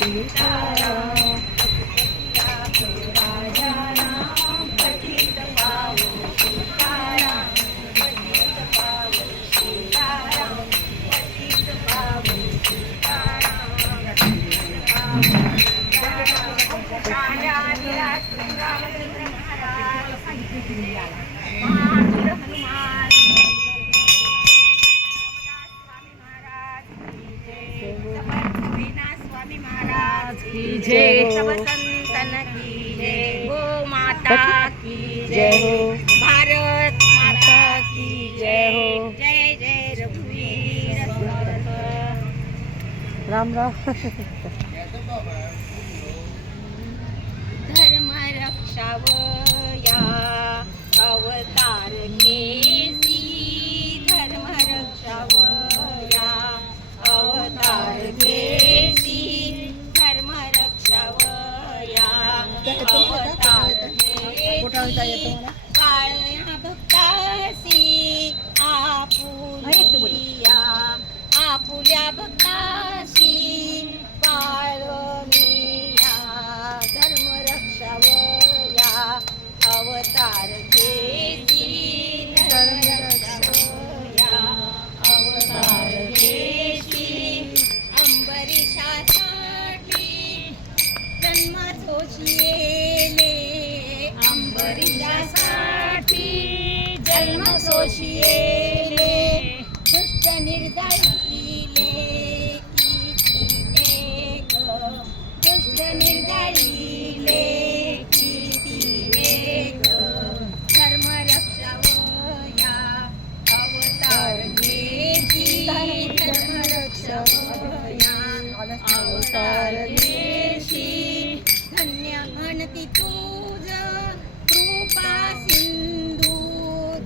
सीताराम जय हो संतन की जय हो माता की जय हो भारत माता की जय हो जय जय रघुवीर राम राम धर्म रक्षावया अवतार घेसी धर्म रक्षावया अवतार घेसी धर्म रक्षावया अवतार घेसी काळ्या भक्तासी आपुलिया आपुल्या भक्तासी काळमिया धर्म रक्षावया अवतार घेसी धर्म रक्षावया अवतार घेसी अंबरीशासाठी जन्म सोशियेले अंबरीशासाठी जन्म सोशियेले दुष्ट निर्दळीले किती एक दुष्ट निर्दळीले किती एक धर्म रक्षावया अवतार घेसी धर्म रक्षावया अवतार घेसी धन्य म्हणती तुझ कृपा सिंधू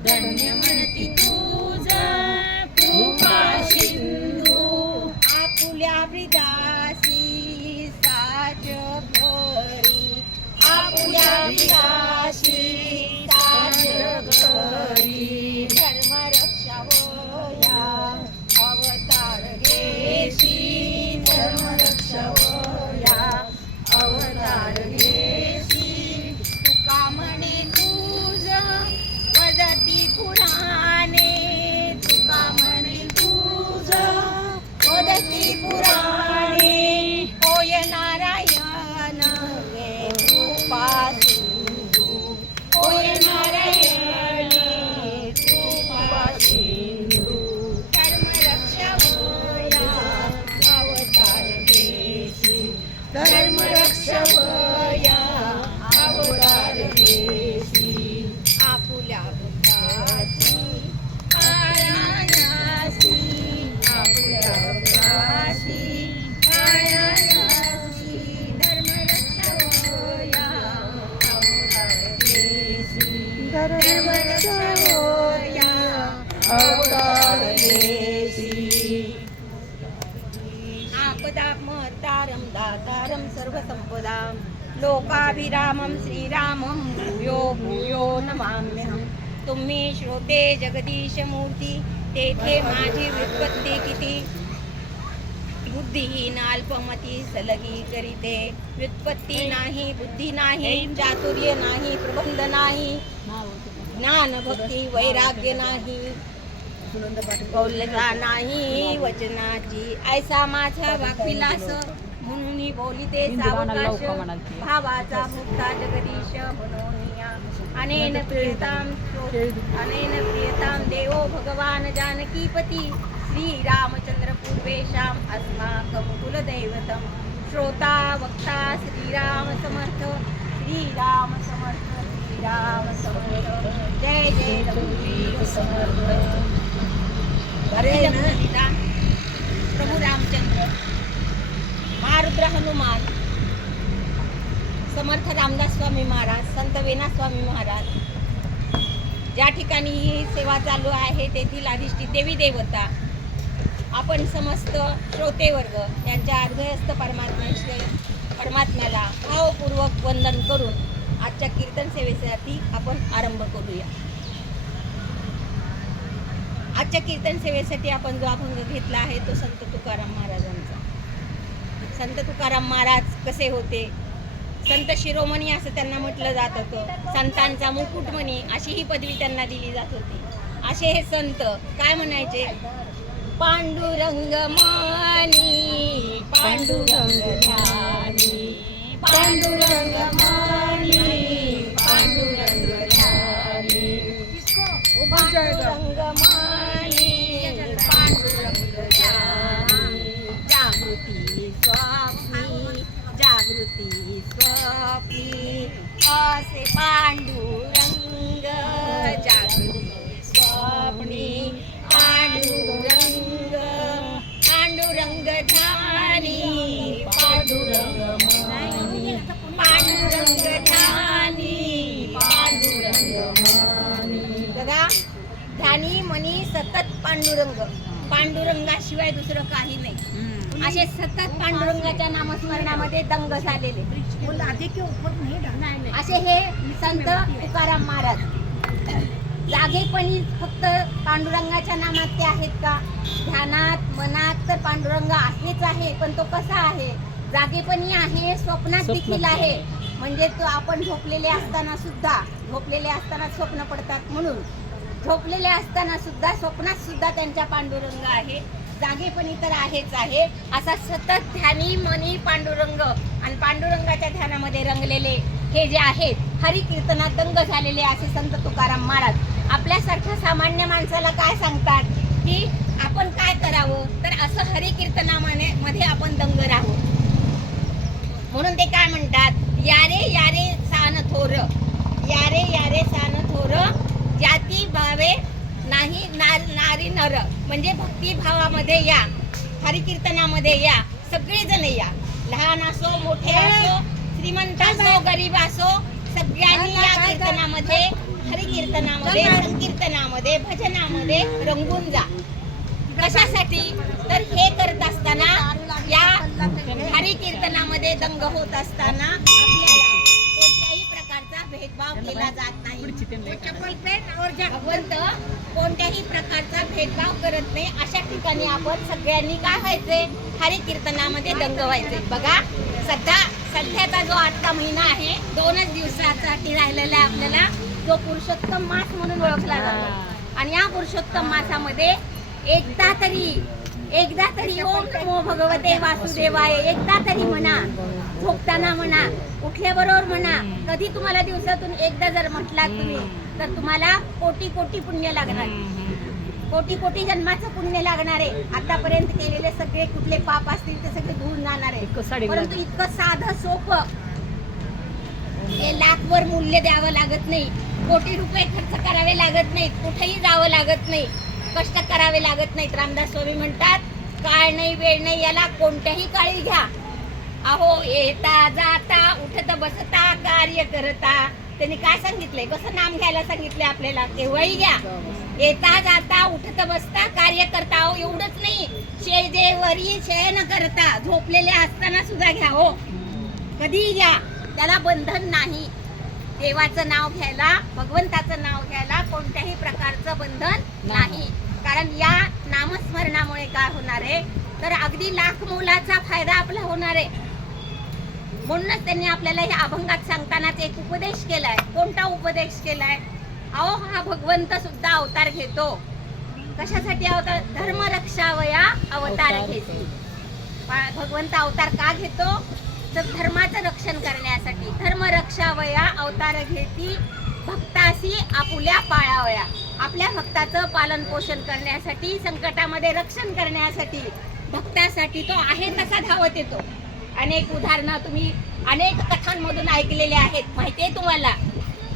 धन्य म्हणती तुझ कृपा सिंधू आपुल्या विदासी साज भरी आपुल्या विदासी साज भरी धर्म रक्षावया अवतार घेसी धर्म रक्षावया अवतार घेसी तुका म्हणे तुझ वदती पुराणे तुका म्हणे तुझ वदती पुराणे होय नारायण हे कृपा सिंधू होय नारायण कृपा सिंधू धर्म रक्षावया अवतार घेसी धर्म रक्षावया अवतार घेसी आपुल्या भक्तासी आयासी आपुल्या भक्तासी आयासी धर्म रक्षावया अवतार घेसी धर्म रक्षावया अवतार घेसी आपदामहत्तारं दातारं सर्वसंपदां लोकाभिरामं श्रीरामं भूयो भूयो नमाम्यहं तुम्ही श्रोते जगदीश मूर्ती तेथे माझी व्युत्पत्ती किती बुद्धिहीन अल्पमती सलगी करीते व्युत्पत्ती नाही बुद्धी नाही चातुर्य नाही प्रबंध नाही ज्ञान भक्ती वैराग्य नाही कौलता नाही वचनाची ऐसा माझा वाक्विलास म्हणून बोलिते सावकाश भावाचा मुक्ता जगदीश म्हणून अनेन प्रियताम देवो भगवान जानकीपती श्रीरामचंद्र पूर्वेशाम अस्माकं कुलदैवतं श्रोता वक्ता श्रीराम समर्थ श्रीराम समर्थ श्रीराम समर्थ जय जय रघुवीर समर्थ प्रभू रामचंद्र महारुद्र हनुमान समर्थ रामदास स्वामी महाराज संत वेना स्वामी महाराज ज्या ठिकाणी ही सेवा चालू आहे तेथील अधिष्ठित देवी देवता आपण समस्त श्रोते वर्ग यांच्या अर्धहस्त परमात्म्याला भावपूर्वक वंदन करून आजच्या कीर्तन सेवेसाठी आपण आरंभ करूया. आजच्या कीर्तन सेवेसाठी आपण जो अभंग घेतला आहे तो संत तुकाराम महाराजांचा. संत तुकाराम महाराज कसे होते, संत शिरोमणी असं त्यांना म्हटलं जात होतं, संतांचा मुकुटमणी अशी ही पदवी त्यांना दिली जात होती. असे हे संत काय म्हणायचे, पांडुरंग मानी पांडुरंग ध्यानी, पांडुरंग मानी पांडुरंग ध्यानी, पांडुरंग मानी पांडुरंग ध्यानी, जागृती स्वप्नी जागृती स्वप्नी असे पांडुरंग, जागृती स्वप्नी पांडुरंग, पांडुरंग ध्यानी पांडुरंग मानी, पांडुरंग ध्यानी पांडुरंग मानी. बघा, ध्यानी मनी सतत पांडुरंग, पांडुरंगाशिवाय दुसरं काही नाही. असे सतत पांडुरंगाच्या नामस्मरणामध्ये दंग झालेले असे हे संत तुकाराम महाराज. जागेपणी फक्त पांडुरंगाच्या नामात ते आहेत का? ध्यानात मनात तर पांडुरंग आहेच आहे, पण तो कसा आहे? जागेपणी आहे, स्वप्नात देखील आहे. म्हणजे तो आपण झोपलेले असताना सुद्धा स्वप्न पडतात, म्हणून झोपलेले असताना सुद्धा स्वप्नात सुद्धा त्यांच्या पांडुरंग आहे. जागेपणी तर आहेच आहे. असा सतत ध्यानी मनी पांडुरंग आणि पांडुरंगाच्या ध्यानामध्ये रंगलेले हे जे आहेत, हरी कीर्तनात दंग झालेले असे संत तुकाराम महाराज आपल्यासारख्या सामान्य माणसाला काय सांगतात की आपण काय करावं, तर असं हरी कीर्तनामध्ये आपण दंग राहू. म्हणून ते काय म्हणतात, यारे यारे सान थोर, यारे यारे सान थोर, जाती भावे नाही नारी नर. म्हणजे भक्तिभावामध्ये या, हरिकीर्तनामध्ये या, सगळेजण या, लहान असो मोठे असो, श्रीमंत असो गरीब असो, सगळ्यांनी या कीर्तनामध्ये, हरिकीर्तनामध्ये, संकीर्तनामध्ये, भजनामध्ये रंगून जा. कशासाठी? तर हे करत असताना, या हरिकीर्तनामध्ये दंग होत असताना आपल्याला कोणत्याही प्रकारचा भेदभाव केला जात नाही. भगवंत कोणत्याही प्रकारचा भेदभाव करत नाही. अशा ठिकाणी आपण सगळ्यांनी काय व्हायचे, हरिकीर्तनामध्ये दंग व्हायचे. बघा, सध्याचा जो आजचा महिना आहे, 2च दिवसासाठी राहिलेला आहे आपल्याला, जो पुरुषोत्तम मास म्हणून ओळखला जातो. आणि या पुरुषोत्तम मासामध्ये एकदा तरी ओम नमो भगवते वासुदेवाय एकदा तरी म्हणा. झोपताना म्हणा, उठल्याबरोबर म्हणा. कधी तुम्हाला दिवसातून एकदा जर म्हटलात तुम्ही, तर तुम्हाला कोटी कोटी पुण्य लागणार, कोटी कोटी जन्माचं पुण्य लागणार आहे. आतापर्यंत केलेले सगळे कुठले पाप असतील ते सगळे धुवून जाणार आहे. परंतु इतकं साधं सोपं, हे लाखवर मूल्य द्यावं लागत नाही, कोटी रुपये खर्च करावे लागत नाहीत, कुठेही जावं लागत नाही, कष्ट करावे लागत नाहीत. रामदास स्वामी म्हणतात, काळ नाही वेळ नाही, याला कोणत्याही काळी घ्या. अहो येता जाता उठत बसता कार्य करता. त्यांनी काय सांगितलंय, कसं नाम घ्यायला सांगितलंय आपल्याला, केव्हाही घ्या. येता जाता उठत बसता कार्य करता. अहो एवढंच नाही, शेजेवरी शयन करता, झोपलेले असताना सुद्धा घ्या. हो, कधीही घ्या, त्याला बंधन नाही. देवाचं नाव घ्यायला, भगवंताचं नाव घ्यायला कोणत्याही प्रकारचं बंधन नाही. कारण या नामस्मरणामुळे काय होणार आहे, तर अगदी लाख मोलाचा फायदा आपला होणार आहे. म्हणूनच त्यांनी आपल्याला या अभंगात सांगतानाच एक उपदेश केलाय. कोणता उपदेश केलाय? अहो हा भगवंत सुद्धा अवतार घेतो. कशासाठी अवतार? धर्म रक्षावया अवतार घेतो. भगवंत अवतार का घेतो? तर धर्माचं रक्षण करण्यासाठी. धर्म रक्षावया अवतार घेती, भक्तासी आपुल्या पाळावया. आपल्या भक्ताचं पालन पोषण करण्यासाठी, संकटामध्ये रक्षण करण्यासाठी, भक्तासाठी तो आहे तसा धावत येतो. अनेक उदाहरणं तुम्ही अनेक कथांमधून ऐकलेले आहेत, माहितीये तुम्हाला.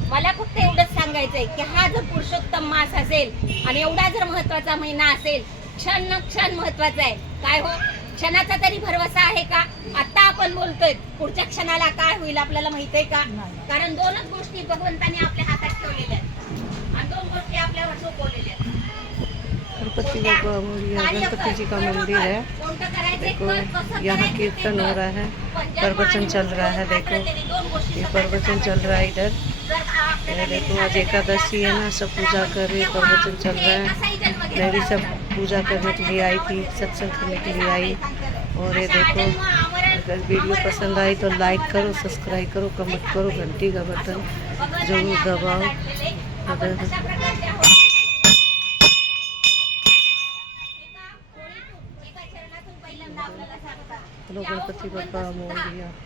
मला फक्त एवढंच सांगायचंय की हा जर पुरुषोत्तम मास असेल आणि एवढा जर महत्वाचा महिना असेल, क्षण न क्षण महत्वाचा आहे. काय हो, क्षणाचा तरी भरवसा आहे का? आता आपण बोलतोय, पुढच्या क्षणाला काय होईल आपल्याला माहित आहे का? कारण 2च गोष्टी भगवंताने आपल्या हातात ठेवलेल्या आहेत आणि 2 गोष्टी आपल्यावर सोपवलेल्या आहेत. गणपति जी का मंदिर है। देखो यहाँ कीर्तन हो रहा है, प्रवचन चल रहा है। देखो ये प्रवचन चल रहा है इधर। ये देखो आज एकादशी है ना, सब पूजा कर रही, प्रवचन चल रहा है। मैं भी सब पूजा करने के लिए आई थी, सत्संग करने के लिए आई। और ये देखो अगर वीडियो पसंद आई तो लाइक करो, सब्सक्राइब करो, कमेंट करो, घंटी का बटन जरूर दबाओ। अगर गणपती बाप्पा मोरया।